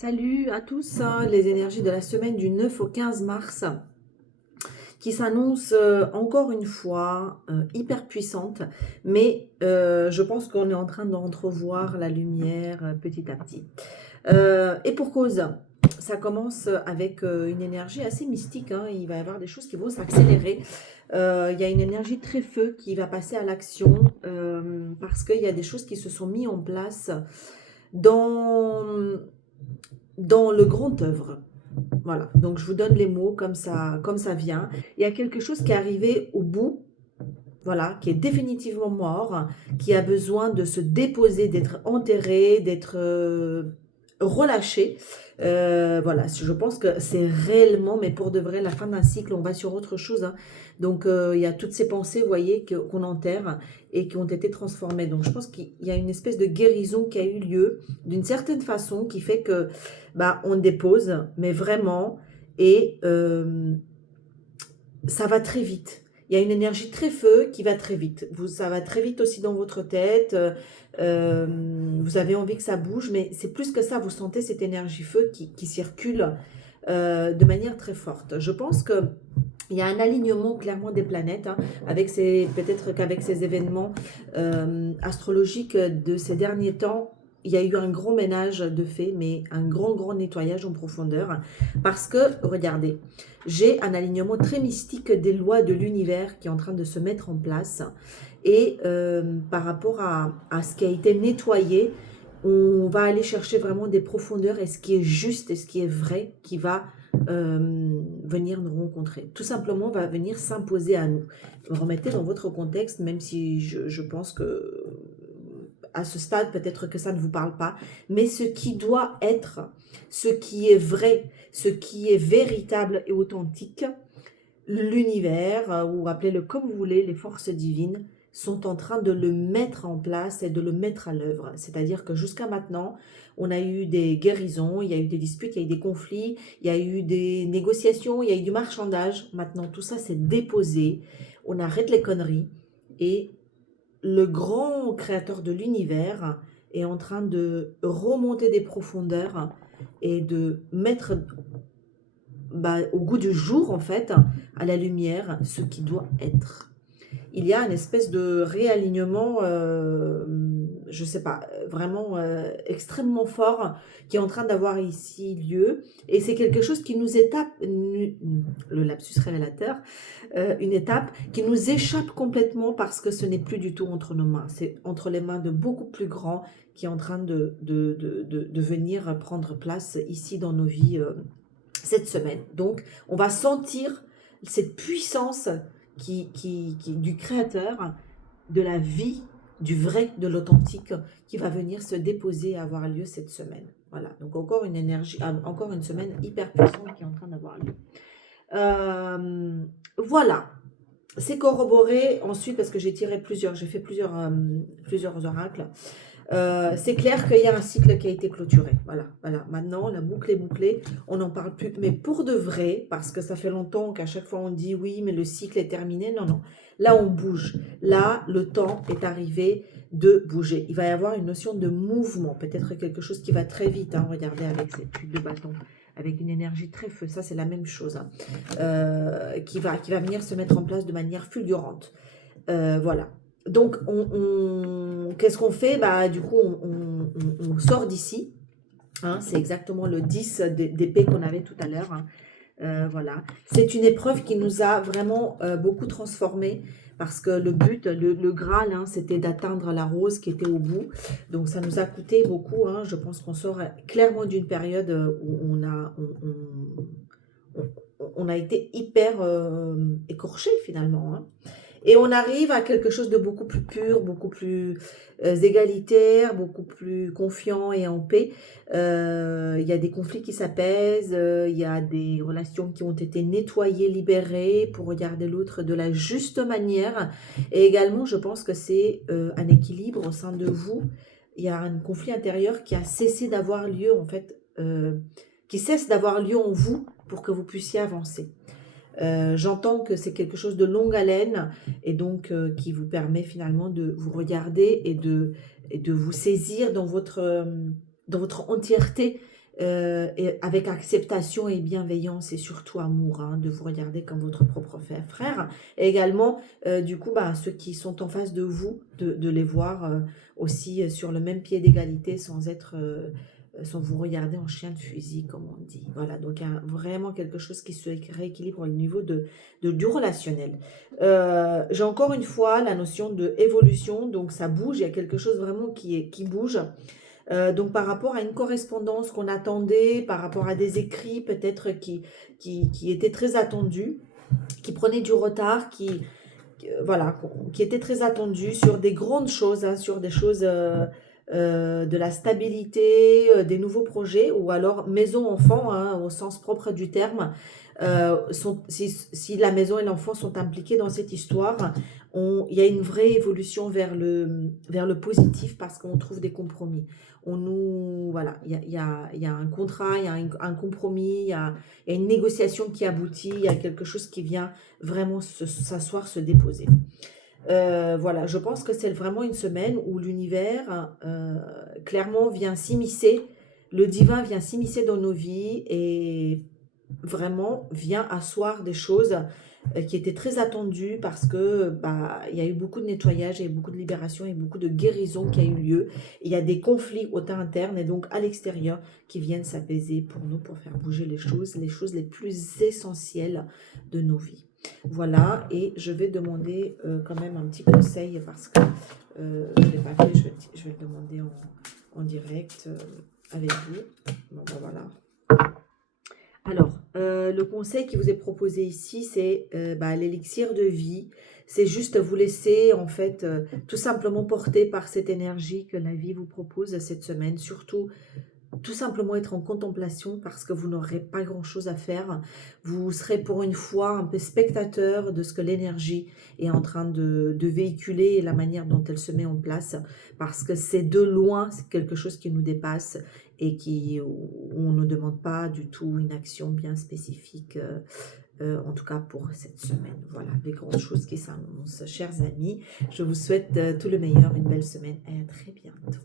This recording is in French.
Salut à tous, les énergies de la semaine du 9 au 15 mars qui s'annoncent encore une fois hyper puissantes, mais je pense qu'on est en train d'entrevoir la lumière petit à petit. Et pour cause, ça commence avec une énergie assez mystique, hein. Il va y avoir des choses qui vont s'accélérer. Il y a une énergie très feu qui va passer à l'action parce qu'il y a des choses qui se sont mises en place dans dans le grand œuvre. Voilà, donc je vous donne les mots comme ça vient. Il y a quelque chose qui est arrivé au bout, voilà, qui est définitivement mort, qui a besoin de se déposer, d'être enterré, d'être relâché. Voilà, je pense que c'est réellement, mais pour de vrai, la fin d'un cycle, on va sur autre chose, hein. Donc il y a toutes ces pensées, vous voyez, qu'on enterre et qui ont été transformées. Donc je pense qu'il y a une espèce de guérison qui a eu lieu d'une certaine façon qui fait que bah, on dépose, mais vraiment, et ça va très vite. Il y a une énergie très feu qui va très vite. Ça va très vite aussi dans votre tête. Vous avez envie que ça bouge, mais c'est plus que ça. Vous sentez cette énergie feu qui circule de manière très forte. Je pense que il y a un alignement clairement des planètes, hein, avec peut-être qu'avec ces événements astrologiques de ces derniers temps, il y a eu un grand ménage de fait, mais un grand nettoyage en profondeur. Parce que, regardez, j'ai un alignement très mystique des lois de l'univers qui est en train de se mettre en place. Et par rapport à ce qui a été nettoyé, on va aller chercher vraiment des profondeurs et ce qui est juste et ce qui est vrai qui va venir nous rencontrer. Tout simplement, va venir s'imposer à nous. Remettez dans votre contexte, même si je pense que à ce stade, peut-être que ça ne vous parle pas, mais ce qui doit être, ce qui est vrai, ce qui est véritable et authentique, l'univers, ou appelez-le comme vous voulez, les forces divines, sont en train de le mettre en place et de le mettre à l'œuvre. C'est-à-dire que jusqu'à maintenant, on a eu des guérisons, il y a eu des disputes, il y a eu des conflits, il y a eu des négociations, il y a eu du marchandage. Maintenant, tout ça s'est déposé. On arrête les conneries et le grand créateur de l'univers est en train de remonter des profondeurs et de mettre au goût du jour, en fait, à la lumière, ce qui doit être. Il y a une espèce de réalignement, je ne sais pas, vraiment extrêmement fort qui est en train d'avoir ici lieu. Et c'est quelque chose qui nous étape, le lapsus révélateur, une étape qui nous échappe complètement parce que ce n'est plus du tout entre nos mains. C'est entre les mains de beaucoup plus grands qui est en train de venir prendre place ici dans nos vies cette semaine. Donc, on va sentir cette puissance du créateur, de la vie, du vrai, de l'authentique, qui va venir se déposer et avoir lieu cette semaine. Voilà, donc encore une énergie, encore une semaine hyper puissante qui est en train d'avoir lieu. Voilà, c'est corroboré ensuite parce que j'ai fait plusieurs oracles. C'est clair qu'il y a un cycle qui a été clôturé. Voilà. Maintenant, la boucle est bouclée. On n'en parle plus. Mais pour de vrai, parce que ça fait longtemps qu'à chaque fois on dit oui, mais le cycle est terminé. Non, non. Là, on bouge. Là, le temps est arrivé de bouger. Il va y avoir une notion de mouvement. Peut-être quelque chose qui va très vite. Hein. Regardez avec cette tuile de bâton. Avec une énergie très feu. Ça, c'est la même chose. Hein. Qui va venir se mettre en place de manière fulgurante. Voilà. Donc, qu'est-ce qu'on fait? Du coup, on sort d'ici. Hein, c'est exactement le 10 d'épée qu'on avait tout à l'heure. Hein. Voilà. C'est une épreuve qui nous a vraiment beaucoup transformés parce que le but, le Graal, hein, c'était d'atteindre la rose qui était au bout. Donc, ça nous a coûté beaucoup. Hein. Je pense qu'on sort clairement d'une période où on a été hyper écorché finalement. Hein. Et on arrive à quelque chose de beaucoup plus pur, beaucoup plus égalitaire, beaucoup plus confiant et en paix. Il y a des conflits qui s'apaisent, il y a des relations qui ont été nettoyées, libérées pour regarder l'autre de la juste manière. Et également, je pense que c'est un équilibre au sein de vous. Il y a un conflit intérieur qui a cessé d'avoir lieu, en fait, qui cesse d'avoir lieu en vous pour que vous puissiez avancer. J'entends que c'est quelque chose de longue haleine et donc qui vous permet finalement de vous regarder et de vous saisir dans votre entièreté et avec acceptation et bienveillance et surtout amour, hein, de vous regarder comme votre propre frère. Et également, du coup, bah, ceux qui sont en face de vous, de les voir aussi sur le même pied d'égalité sans vous regarder en chien de fusil, comme on dit. Voilà, donc il y a vraiment quelque chose qui se rééquilibre au niveau du relationnel. J'ai encore une fois la notion de évolution, donc ça bouge, il y a quelque chose vraiment qui bouge. Donc par rapport à une correspondance qu'on attendait, par rapport à des écrits peut-être qui étaient très attendus, qui prenaient du retard, voilà, qui étaient très attendus sur des grandes choses, hein, sur des choses de la stabilité, des nouveaux projets, ou alors maison-enfant, hein, au sens propre du terme. Si la maison et l'enfant sont impliqués dans cette histoire, il y a une vraie évolution vers le positif parce qu'on trouve des compromis. Voilà, il y a un contrat, il y a un compromis, il y a une négociation qui aboutit, il y a quelque chose qui vient vraiment s'asseoir, se déposer. Voilà, je pense que c'est vraiment une semaine où l'univers clairement vient s'immiscer, le divin vient s'immiscer dans nos vies et vraiment vient asseoir des choses qui étaient très attendues parce que bah, il y a eu beaucoup de nettoyage, il y a eu beaucoup de libération, il y a eu beaucoup de guérison qui a eu lieu. Il y a des conflits au temps interne et donc à l'extérieur qui viennent s'apaiser pour nous, pour faire bouger les choses les plus essentielles de nos vies. Voilà, et je vais demander quand même un petit conseil parce que je ne l'ai pas fait, je vais le demander en direct avec vous. Bon, ben voilà. Alors, le conseil qui vous est proposé ici, c'est l'élixir de vie. C'est juste vous laisser, en fait, tout simplement porter par cette énergie que la vie vous propose cette semaine. Surtout, tout simplement être en contemplation parce que vous n'aurez pas grand-chose à faire. Vous serez pour une fois un peu spectateur de ce que l'énergie est en train de véhiculer et la manière dont elle se met en place parce que c'est de loin, c'est quelque chose qui nous dépasse et où on ne demande pas du tout une action bien spécifique, en tout cas pour cette semaine. Voilà, des grandes choses qui s'annoncent. Chers amis, je vous souhaite tout le meilleur, une belle semaine et à très bientôt.